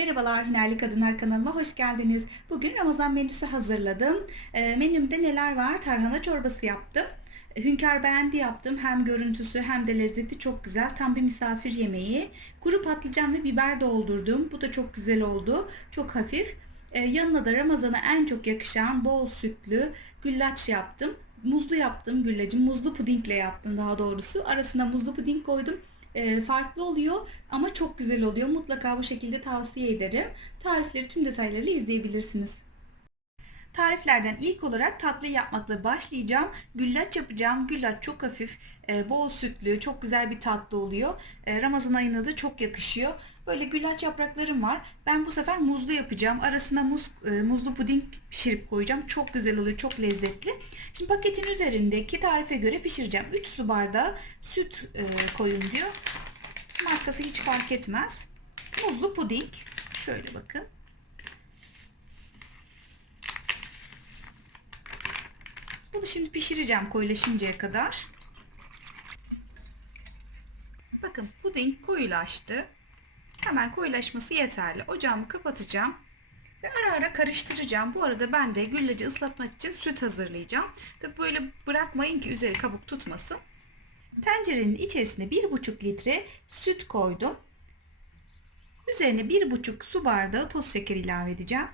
Merhabalar Hünerli Kadınlar kanalıma hoş geldiniz. Bugün Ramazan menüsü hazırladım. E, menümde neler var? Tarhana çorbası yaptım. Hünkar beğendi yaptım. Hem görüntüsü hem de lezzeti çok güzel. Tam bir misafir yemeği. Kuru patlıcan ve biber doldurdum. Bu da çok güzel oldu. Çok hafif. E, yanına da Ramazan'a en çok yakışan bol sütlü güllaç yaptım. Muzlu yaptım güllacı. Muzlu pudingle yaptım daha doğrusu. Arasına muzlu puding koydum. E, farklı oluyor ama çok güzel oluyor. Mutlaka bu şekilde tavsiye ederim. Tarifleri tüm detaylarıyla izleyebilirsiniz. Tariflerden ilk olarak tatlı yapmakla başlayacağım. Güllaç yapacağım. Güllaç çok hafif, e, bol sütlü, çok güzel bir tatlı oluyor. E, Ramazan ayına da çok yakışıyor. Böyle güllaç yapraklarım var. Ben bu sefer muzlu yapacağım. Arasına muz, e, muzlu puding pişirip koyacağım. Çok güzel oluyor, çok lezzetli. Şimdi paketin üzerindeki tarife göre pişireceğim. 3 su bardağı süt koyun diyor. Markası hiç fark etmez. Muzlu puding. Şöyle bakın. Bunu şimdi pişireceğim koyulaşıncaya kadar. Bakın puding koyulaştı. Hemen koyulaşması yeterli. Ocağımı kapatacağım. Ve ara ara karıştıracağım. Bu arada ben de güllacı ıslatmak için süt hazırlayacağım. Tabi böyle bırakmayın ki üzeri kabuk tutmasın. Tencerenin içerisine 1,5 litre süt koydum. Üzerine 1,5 su bardağı toz şeker ilave edeceğim.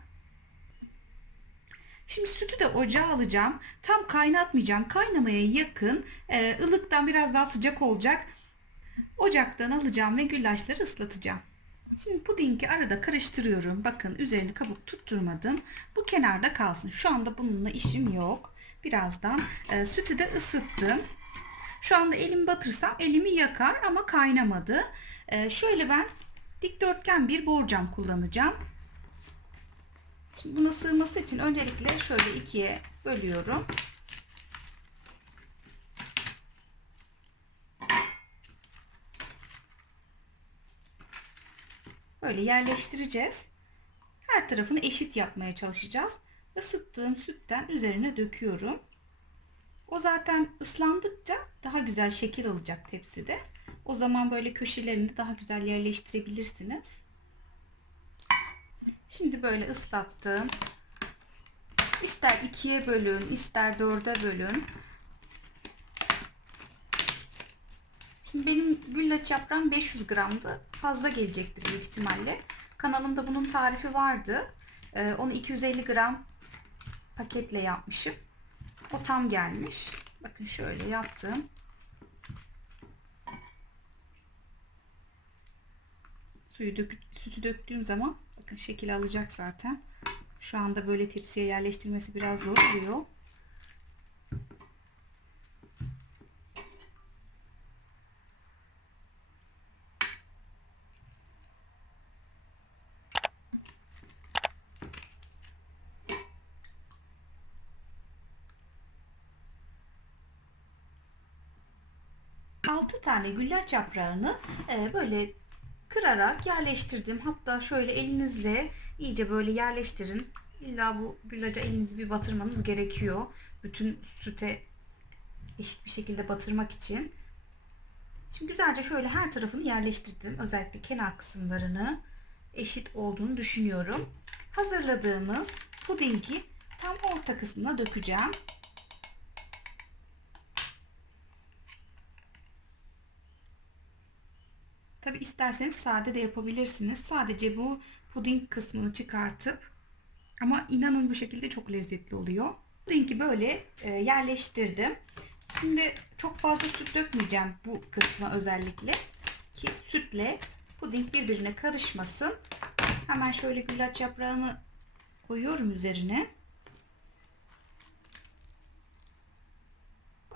Şimdi sütü de ocağa alacağım. Tam kaynatmayacağım. Kaynamaya yakın. e, ılıktan biraz daha sıcak olacak. Ocaktan alacağım ve güllaçları ıslatacağım. Şimdi pudingi arada karıştırıyorum. Bakın üzerini kabuk tutturmadım. Bu kenarda kalsın. Şu anda bununla işim yok. Birazdan e, sütü de ısıttım. Şu anda elimi batırsam elimi yakar ama kaynamadı. E, şöyle ben dikdörtgen bir borcam kullanacağım. Şimdi buna sığması için öncelikle şöyle ikiye bölüyorum. Böyle yerleştireceğiz. Her tarafını eşit yapmaya çalışacağız. Isıttığım sütten üzerine döküyorum. O zaten ıslandıkça daha güzel şekil alacak tepside. O zaman böyle köşelerini daha güzel yerleştirebilirsiniz. Şimdi böyle ıslattım. İster ikiye bölün, ister dörde bölün. Şimdi benim güllaç yaprağım 500 gramdı. Fazla gelecektir büyük ihtimalle. Kanalımda bunun tarifi vardı. Ee, onu 250 gram paketle yapmışım. O tam gelmiş. Bakın şöyle yaptım. Suyu dök, sütü döktüğüm zaman şekil alacak zaten. Şu anda böyle tepsiye yerleştirmesi biraz zor oluyor. Altı tane güllaç yaprağını e, böyle kırarak yerleştirdim. Hatta şöyle elinizle iyice böyle yerleştirin. İlla bu güllaca elinizi bir batırmanız gerekiyor. Bütün süte eşit bir şekilde batırmak için. Şimdi güzelce şöyle her tarafını yerleştirdim. Özellikle kenar kısımlarını eşit olduğunu düşünüyorum. Hazırladığımız pudingi tam orta kısmına dökeceğim. Tabi isterseniz sade de yapabilirsiniz. Sadece bu puding kısmını çıkartıp ama inanın bu şekilde çok lezzetli oluyor. Pudingi böyle e, yerleştirdim. Şimdi çok fazla süt dökmeyeceğim bu kısma özellikle ki sütle puding birbirine karışmasın. Hemen şöyle güllaç yaprağını koyuyorum üzerine.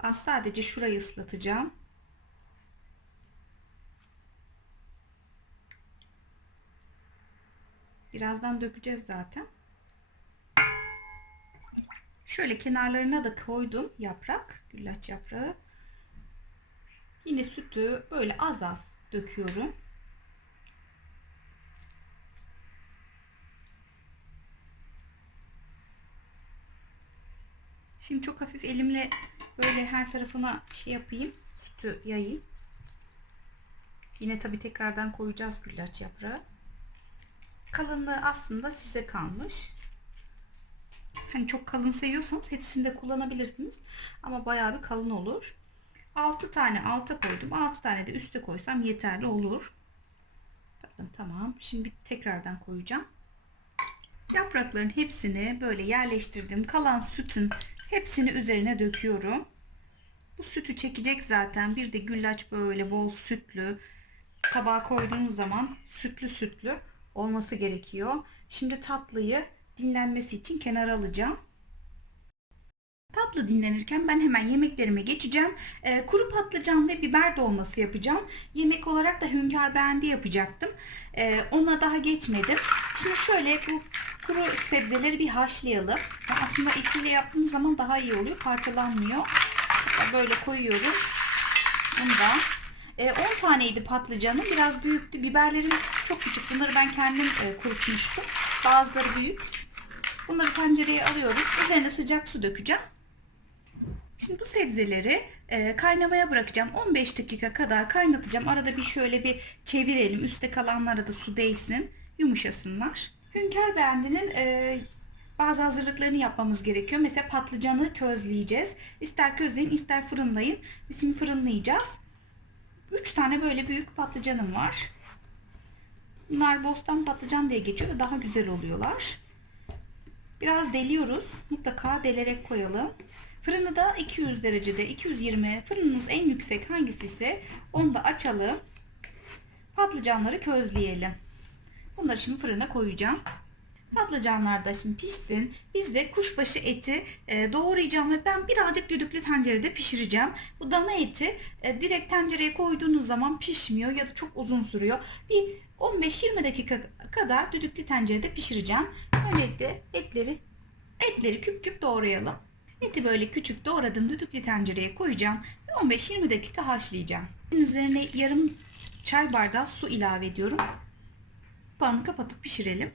Az sadece şurayı ıslatacağım. Birazdan dökeceğiz zaten. Şöyle kenarlarına da koydum yaprak, güllaç yaprağı. Yine sütü böyle az az döküyorum. Şimdi çok hafif elimle böyle her tarafına şey yapayım. Sütü yayayım. Yine tabi tekrardan koyacağız güllaç yaprağı. Kalınlığı aslında size kalmış. Hani çok kalın seviyorsanız hepsini de kullanabilirsiniz. Ama bayağı bir kalın olur. 6 tane alta koydum. 6 tane de üste koysam yeterli olur. Bakın tamam. Şimdi tekrardan koyacağım. Yaprakların hepsini böyle yerleştirdim. Kalan sütün hepsini üzerine döküyorum. Bu sütü çekecek zaten. Bir de güllaç böyle bol sütlü. Tabağa koyduğunuz zaman sütlü sütlü olması gerekiyor. Şimdi tatlıyı dinlenmesi için kenara alacağım. Tatlı dinlenirken ben hemen yemeklerime geçeceğim. Ee, kuru patlıcan ve biber dolması yapacağım. Yemek olarak da hünkâr beğendi yapacaktım. Ee, ona daha geçmedim. Şimdi şöyle bu kuru sebzeleri bir haşlayalım. Aslında ipliyle yaptığınız zaman daha iyi oluyor. Parçalanmıyor. Böyle koyuyorum. Bunu da. Ee, 10 taneydi patlıcanım. Biraz büyüktü. Biberlerim çok küçük. Bunları ben kendim e, kurutmuştum. Bazıları büyük. Bunları tencereye alıyorum. Üzerine sıcak su dökeceğim. Şimdi bu sebzeleri e, kaynamaya bırakacağım. 15 dakika kadar kaynatacağım. Arada bir şöyle bir çevirelim. Üste kalanlara da su değsin. Yumuşasınlar. Hünkar beğendinin e, bazı hazırlıklarını yapmamız gerekiyor. Mesela patlıcanı közleyeceğiz. İster közleyin ister fırınlayın. Biz şimdi fırınlayacağız. 3 tane böyle büyük patlıcanım var. Bunlar bostan patlıcan diye geçiyor ve daha güzel oluyorlar. Biraz deliyoruz. Mutlaka delerek koyalım. Fırını da 200 derecede 220 fırınınız en yüksek hangisi ise onu da açalım. Patlıcanları közleyelim. Bunları şimdi fırına koyacağım. Patlıcanlar da şimdi pişsin. Biz de kuşbaşı eti e, doğrayacağım ve ben birazcık düdüklü tencerede pişireceğim. Bu dana eti e, direkt tencereye koyduğunuz zaman pişmiyor ya da çok uzun sürüyor. Bir 15-20 dakika kadar düdüklü tencerede pişireceğim. Öncelikle etleri etleri küp küp doğrayalım. Eti böyle küçük doğradım düdüklü tencereye koyacağım ve 15-20 dakika haşlayacağım. Üzerine yarım çay bardağı su ilave ediyorum. Kapağını kapatıp pişirelim.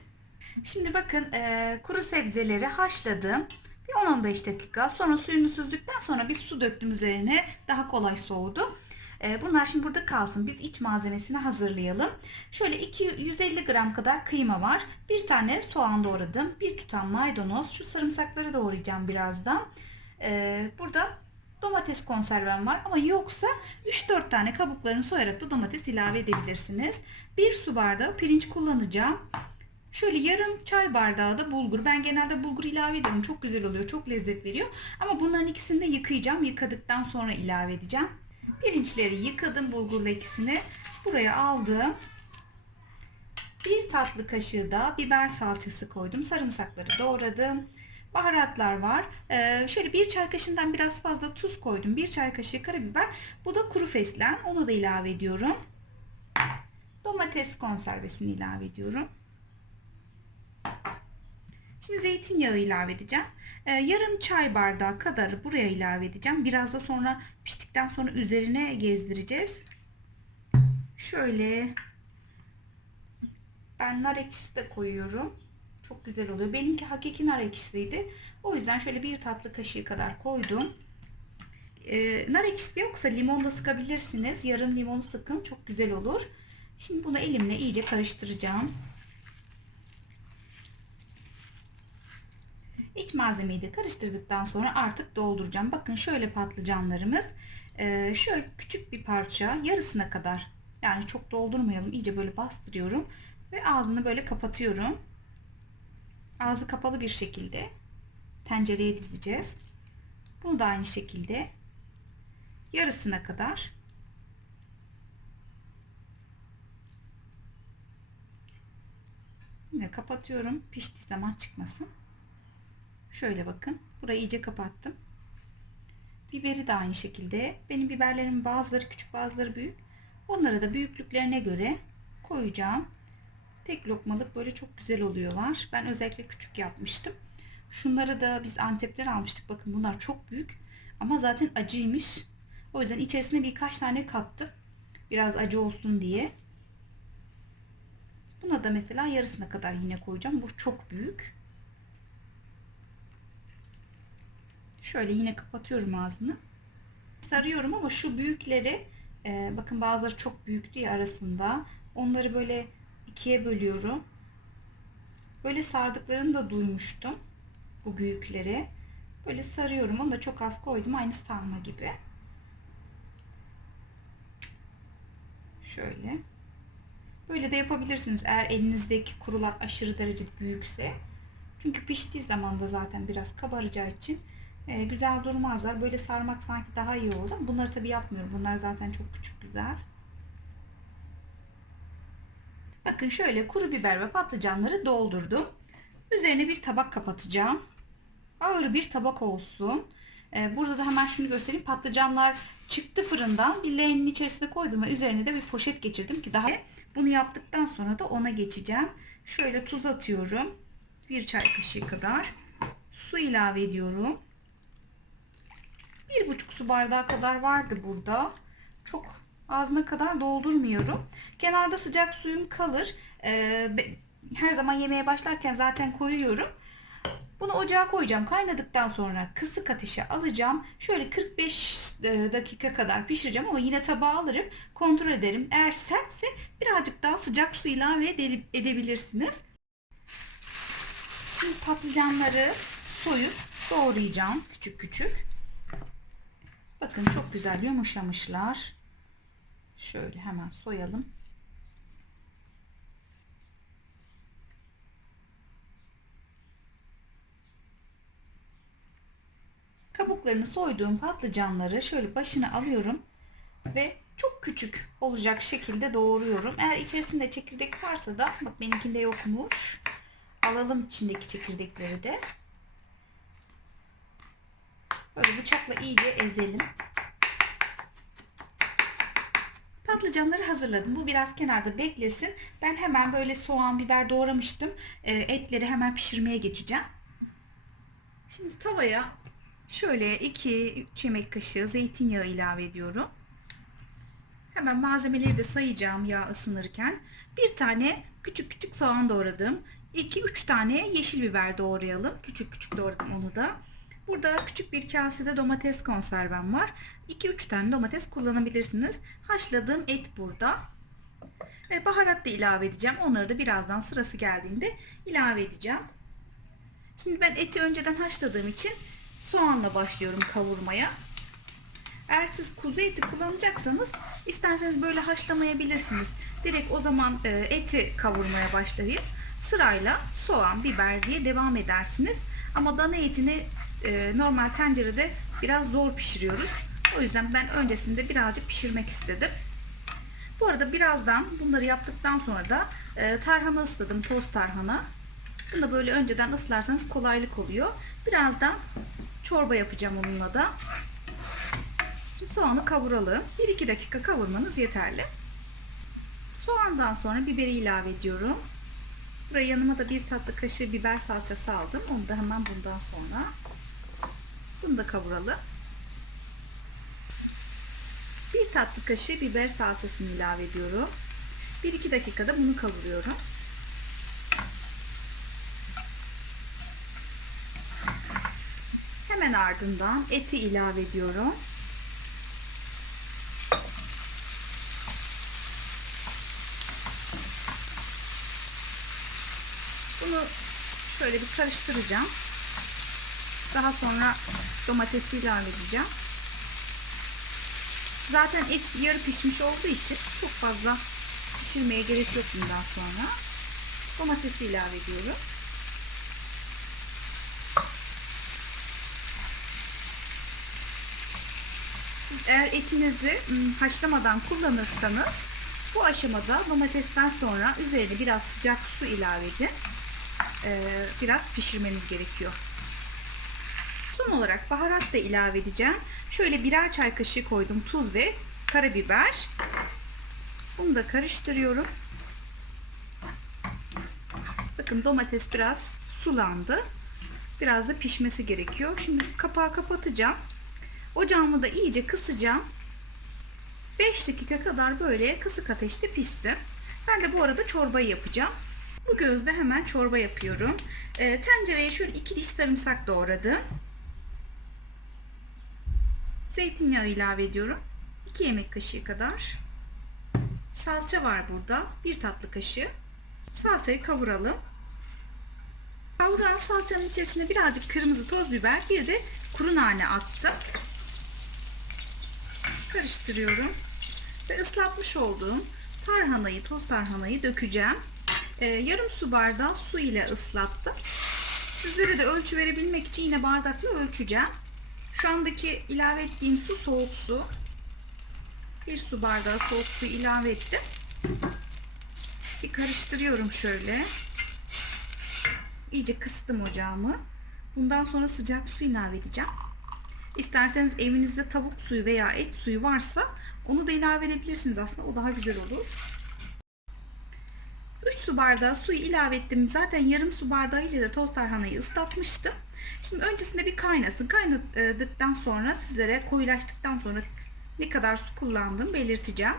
Şimdi bakın e, kuru sebzeleri haşladım. Bir 10-15 dakika sonra suyunu süzdükten sonra bir su döktüm üzerine daha kolay soğudu. E, bunlar şimdi burada kalsın. Biz iç malzemesini hazırlayalım. Şöyle 2 150 gram kadar kıyma var. Bir tane soğan doğradım. Bir tutam maydanoz. Şu sarımsakları doğrayacağım birazdan. E, burada domates konservem var ama yoksa 3-4 tane kabuklarını soyarak da domates ilave edebilirsiniz. Bir su bardağı pirinç kullanacağım. Şöyle yarım çay bardağı da bulgur. Ben genelde bulgur ilave ediyorum. Çok güzel oluyor. Çok lezzet veriyor. Ama bunların ikisini de yıkayacağım. Yıkadıktan sonra ilave edeceğim. Pirinçleri yıkadım bulgurla ikisini. Buraya aldım. Bir tatlı kaşığı da biber salçası koydum. Sarımsakları doğradım. Baharatlar var. Ee, şöyle bir çay kaşığından biraz fazla tuz koydum. Bir çay kaşığı karabiber. Bu da kuru fesleğen. Onu da ilave ediyorum. Domates konservesini ilave ediyorum. Şimdi zeytinyağı ilave edeceğim. Ee, yarım çay bardağı kadar buraya ilave edeceğim. Biraz da sonra piştikten sonra üzerine gezdireceğiz. Şöyle ben nar ekşisi de koyuyorum. Çok güzel oluyor. Benimki hakiki nar ekşisiydi. O yüzden şöyle bir tatlı kaşığı kadar koydum. Ee, nar ekşisi yoksa limon da sıkabilirsiniz. Yarım limonu sıkın. Çok güzel olur. Şimdi bunu elimle iyice karıştıracağım. İç malzemeyi de karıştırdıktan sonra artık dolduracağım. Bakın şöyle patlıcanlarımız. Ee, şöyle küçük bir parça yarısına kadar yani çok doldurmayalım. iyice böyle bastırıyorum. Ve ağzını böyle kapatıyorum. Ağzı kapalı bir şekilde tencereye dizeceğiz. Bunu da aynı şekilde yarısına kadar Yine kapatıyorum. Piştiği zaman çıkmasın. Şöyle bakın. Burayı iyice kapattım. Biberi de aynı şekilde. Benim biberlerim bazıları küçük bazıları büyük. Onları da büyüklüklerine göre koyacağım. Tek lokmalık böyle çok güzel oluyorlar. Ben özellikle küçük yapmıştım. Şunları da biz Antep'ten almıştık. Bakın bunlar çok büyük. Ama zaten acıymış. O yüzden içerisine birkaç tane kattım. Biraz acı olsun diye. Buna da mesela yarısına kadar yine koyacağım. Bu çok büyük. Şöyle yine kapatıyorum ağzını. Sarıyorum ama şu büyükleri e, bakın bazıları çok büyüktü ya arasında. Onları böyle ikiye bölüyorum. Böyle sardıklarını da duymuştum. Bu büyükleri. Böyle sarıyorum. Onu da çok az koydum. Aynı sarma gibi. Şöyle. Böyle de yapabilirsiniz eğer elinizdeki kurular aşırı derecede büyükse. Çünkü piştiği zaman da zaten biraz kabaracağı için e, güzel durmazlar. Böyle sarmak sanki daha iyi olur. Bunları tabii yapmıyorum. Bunlar zaten çok küçük güzel. Bakın şöyle kuru biber ve patlıcanları doldurdum. Üzerine bir tabak kapatacağım. Ağır bir tabak olsun. Ee, burada da hemen şunu göstereyim. Patlıcanlar çıktı fırından. Bir leğenin içerisine koydum ve üzerine de bir poşet geçirdim ki daha bunu yaptıktan sonra da ona geçeceğim. Şöyle tuz atıyorum. Bir çay kaşığı kadar. Su ilave ediyorum. Bir buçuk su bardağı kadar vardı burada. Çok ağzına kadar doldurmuyorum. Kenarda sıcak suyum kalır. Ee, her zaman yemeğe başlarken zaten koyuyorum. Bunu ocağa koyacağım. Kaynadıktan sonra kısık ateşe alacağım. Şöyle 45 dakika kadar pişireceğim ama yine tabağa alırım. Kontrol ederim. Eğer sertse birazcık daha sıcak su ilave edebilirsiniz. Şimdi patlıcanları soyup doğrayacağım küçük küçük. Bakın çok güzel yumuşamışlar. Şöyle hemen soyalım. Kabuklarını soyduğum patlıcanları şöyle başına alıyorum ve çok küçük olacak şekilde doğruyorum. Eğer içerisinde çekirdek varsa da bak benimkinde yokmuş. Alalım içindeki çekirdekleri de. Böyle bıçakla iyice ezelim. Patlıcanları hazırladım. Bu biraz kenarda beklesin. Ben hemen böyle soğan, biber doğramıştım. E, etleri hemen pişirmeye geçeceğim. Şimdi tavaya şöyle 2-3 yemek kaşığı zeytinyağı ilave ediyorum. Hemen malzemeleri de sayacağım yağ ısınırken. Bir tane küçük küçük soğan doğradım. 2-3 tane yeşil biber doğrayalım. Küçük küçük doğradım onu da. Burada küçük bir kasede domates konservem var. 2-3 tane domates kullanabilirsiniz. Haşladığım et burada. Ve baharat da ilave edeceğim. Onları da birazdan sırası geldiğinde ilave edeceğim. Şimdi ben eti önceden haşladığım için soğanla başlıyorum kavurmaya. Eğer siz kuzu eti kullanacaksanız isterseniz böyle haşlamayabilirsiniz. Direkt o zaman e, eti kavurmaya başlayıp sırayla soğan, biber diye devam edersiniz. Ama dana etini e, normal tencerede biraz zor pişiriyoruz. O yüzden ben öncesinde birazcık pişirmek istedim. Bu arada birazdan bunları yaptıktan sonra da e, tarhana ısladım, toz tarhana. Bunu da böyle önceden ıslarsanız kolaylık oluyor. Birazdan çorba yapacağım onunla da. Şimdi soğanı kavuralım. 1-2 dakika kavurmanız yeterli. Soğandan sonra biberi ilave ediyorum. Buraya yanıma da bir tatlı kaşığı biber salçası aldım. Onu da hemen bundan sonra. Bunu da kavuralım. Bir tatlı kaşığı biber salçasını ilave ediyorum. 1-2 dakikada bunu kavuruyorum. Hemen ardından eti ilave ediyorum. Bunu şöyle bir karıştıracağım. Daha sonra domatesi ilave edeceğim. Zaten et yarı pişmiş olduğu için çok fazla pişirmeye gerek yok bundan sonra. Domatesi ilave ediyorum. Siz eğer etinizi haşlamadan kullanırsanız bu aşamada domatesten sonra üzerine biraz sıcak su ilave edin. Biraz pişirmeniz gerekiyor. Son olarak baharat da ilave edeceğim. Şöyle birer çay kaşığı koydum tuz ve karabiber. Bunu da karıştırıyorum. Bakın domates biraz sulandı. Biraz da pişmesi gerekiyor. Şimdi kapağı kapatacağım. Ocağımı da iyice kısacağım. 5 dakika kadar böyle kısık ateşte pişsin. Ben de bu arada çorbayı yapacağım. Bu gözde hemen çorba yapıyorum. E, tencereye şöyle 2 diş sarımsak doğradım. Zeytinyağı ilave ediyorum. 2 yemek kaşığı kadar. Salça var burada. 1 tatlı kaşığı. Salçayı kavuralım. Kavuran salçanın içerisine birazcık kırmızı toz biber, bir de kuru nane attım. Karıştırıyorum. Ve ıslatmış olduğum tarhanayı, toz tarhanayı dökeceğim. Ee, yarım su bardağı su ile ıslattım. Sizlere de ölçü verebilmek için yine bardakla ölçeceğim. Şu andaki ilave ettiğim su soğuk su. Bir su bardağı soğuk su ilave ettim. Bir karıştırıyorum şöyle. İyice kıstım ocağımı. Bundan sonra sıcak su ilave edeceğim. İsterseniz evinizde tavuk suyu veya et suyu varsa onu da ilave edebilirsiniz aslında. O daha güzel olur. 3 su bardağı suyu ilave ettim. Zaten yarım su bardağı ile de toz tarhanayı ıslatmıştım. Şimdi öncesinde bir kaynasın. Kaynadıktan sonra sizlere koyulaştıktan sonra ne kadar su kullandığımı belirteceğim.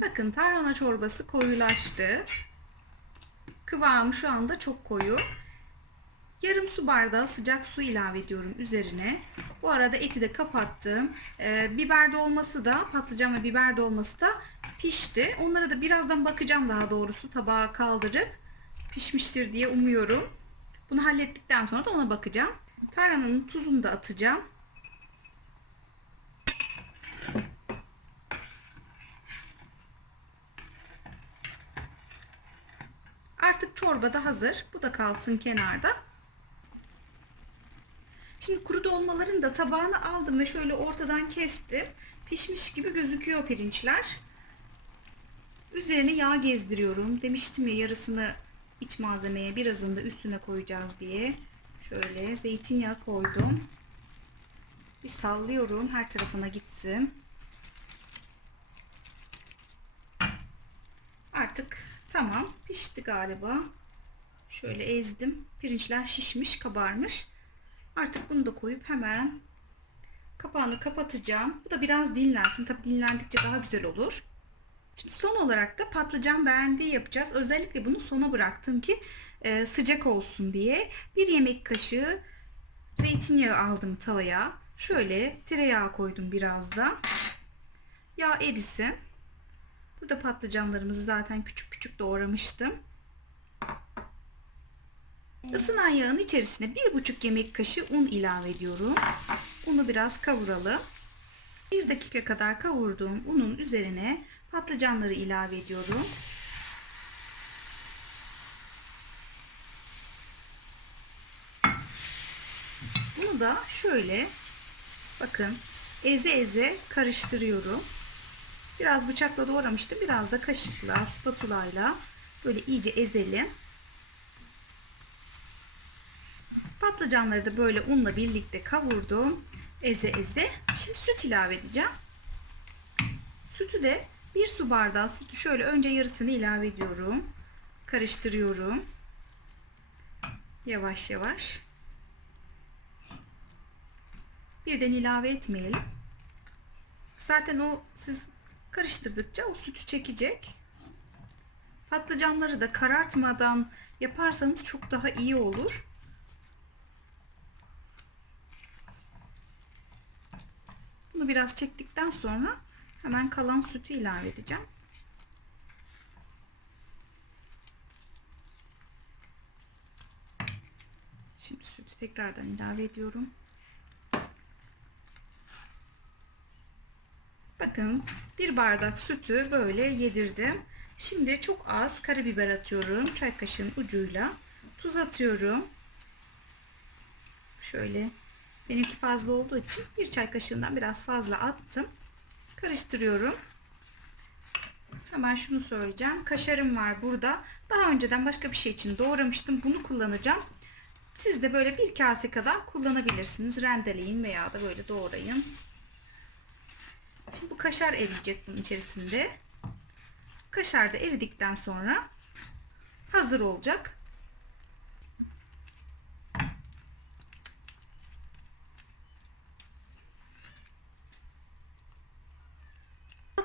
Bakın tarhana çorbası koyulaştı. Kıvamı şu anda çok koyu. Yarım su bardağı sıcak su ilave ediyorum üzerine. Bu arada eti de kapattım. Ee, biber dolması da patlıcan ve biber dolması da pişti. Onlara da birazdan bakacağım daha doğrusu tabağa kaldırıp pişmiştir diye umuyorum. Bunu hallettikten sonra da ona bakacağım. Tarhananın tuzunu da atacağım. Artık çorba da hazır. Bu da kalsın kenarda. Şimdi kuru dolmaların da tabağına aldım ve şöyle ortadan kestim. Pişmiş gibi gözüküyor pirinçler. Üzerine yağ gezdiriyorum. Demiştim ya yarısını iç malzemeye birazını da üstüne koyacağız diye. Şöyle zeytinyağı koydum. Bir sallıyorum her tarafına gitsin. Artık tamam pişti galiba. Şöyle ezdim. Pirinçler şişmiş, kabarmış. Artık bunu da koyup hemen kapağını kapatacağım. Bu da biraz dinlensin. Tabii dinlendikçe daha güzel olur. Şimdi son olarak da patlıcan beğendiği yapacağız. Özellikle bunu sona bıraktım ki e, sıcak olsun diye. Bir yemek kaşığı zeytinyağı aldım tavaya. Şöyle tereyağı koydum biraz da. Yağ erisin. Burada patlıcanlarımızı zaten küçük küçük doğramıştım. Isınan yağın içerisine bir buçuk yemek kaşığı un ilave ediyorum. Unu biraz kavuralım. Bir dakika kadar kavurduğum unun üzerine patlıcanları ilave ediyorum. Bunu da şöyle bakın eze eze karıştırıyorum. Biraz bıçakla doğramıştım. Biraz da kaşıkla, spatulayla böyle iyice ezelim. Patlıcanları da böyle unla birlikte kavurdum. Eze eze. Şimdi süt ilave edeceğim. Sütü de bir su bardağı sütü şöyle önce yarısını ilave ediyorum. Karıştırıyorum. Yavaş yavaş. Birden ilave etmeyelim. Zaten o siz karıştırdıkça o sütü çekecek. Patlıcanları da karartmadan yaparsanız çok daha iyi olur. Bunu biraz çektikten sonra hemen kalan sütü ilave edeceğim. Şimdi sütü tekrardan ilave ediyorum. Bakın bir bardak sütü böyle yedirdim. Şimdi çok az karabiber atıyorum. Çay kaşığının ucuyla. Tuz atıyorum. Şöyle benimki fazla olduğu için bir çay kaşığından biraz fazla attım. Karıştırıyorum. Hemen şunu söyleyeceğim. Kaşarım var burada. Daha önceden başka bir şey için doğramıştım. Bunu kullanacağım. Siz de böyle bir kase kadar kullanabilirsiniz. Rendeleyin veya da böyle doğrayın. Şimdi bu kaşar eriyecek bunun içerisinde. Kaşar da eridikten sonra hazır olacak.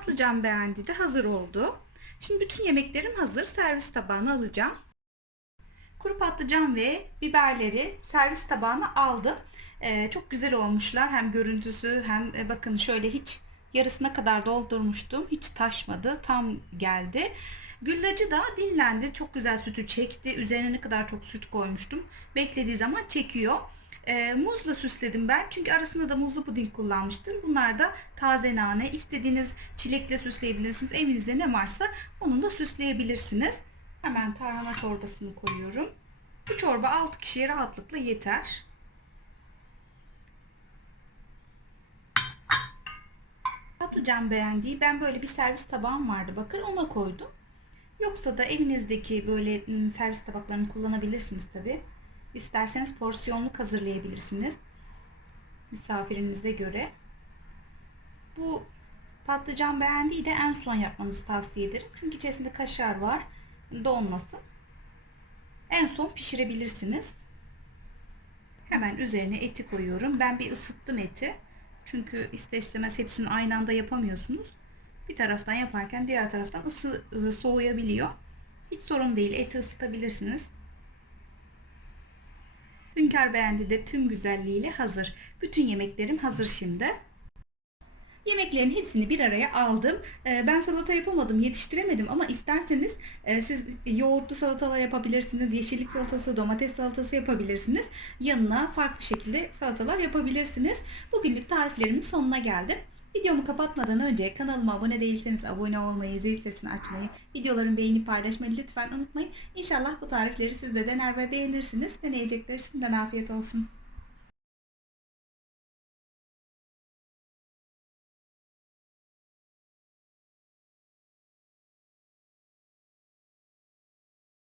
Patlıcan beğendi de hazır oldu. Şimdi bütün yemeklerim hazır. Servis tabağına alacağım. Kuru patlıcan ve biberleri servis tabağına aldım. Ee, çok güzel olmuşlar. Hem görüntüsü hem e, bakın şöyle hiç yarısına kadar doldurmuştum. Hiç taşmadı. Tam geldi. Güllacı da dinlendi. Çok güzel sütü çekti. Üzerine ne kadar çok süt koymuştum. Beklediği zaman çekiyor. Ee, muzla süsledim ben. Çünkü arasında da muzlu puding kullanmıştım. Bunlar da taze nane. İstediğiniz çilekle süsleyebilirsiniz. Evinizde ne varsa onunla süsleyebilirsiniz. Hemen tarhana çorbasını koyuyorum. Bu çorba 6 kişiye rahatlıkla yeter. Patlıcan beğendiği ben böyle bir servis tabağım vardı bakın ona koydum. Yoksa da evinizdeki böyle ım, servis tabaklarını kullanabilirsiniz tabi. İsterseniz porsiyonluk hazırlayabilirsiniz. Misafirinize göre. Bu patlıcan beğendiği de en son yapmanızı tavsiye ederim. Çünkü içerisinde kaşar var. Donmasın. En son pişirebilirsiniz. Hemen üzerine eti koyuyorum. Ben bir ısıttım eti. Çünkü ister istemez hepsini aynı anda yapamıyorsunuz. Bir taraftan yaparken diğer taraftan ısı ıı, soğuyabiliyor. Hiç sorun değil. Eti ısıtabilirsiniz. Hünkar beğendi de tüm güzelliğiyle hazır. Bütün yemeklerim hazır şimdi. Yemeklerin hepsini bir araya aldım. Ee, Ben salata yapamadım, yetiştiremedim ama isterseniz e, siz yoğurtlu salatalar yapabilirsiniz, yeşillik salatası, domates salatası yapabilirsiniz. Yanına farklı şekilde salatalar yapabilirsiniz. Bugünlük tariflerimin sonuna geldim. Videomu kapatmadan önce kanalıma abone değilseniz abone olmayı, zil sesini açmayı, videoların beğenip paylaşmayı lütfen unutmayın. İnşallah bu tarifleri siz de dener ve beğenirsiniz. Deneyecekler şimdiden afiyet olsun.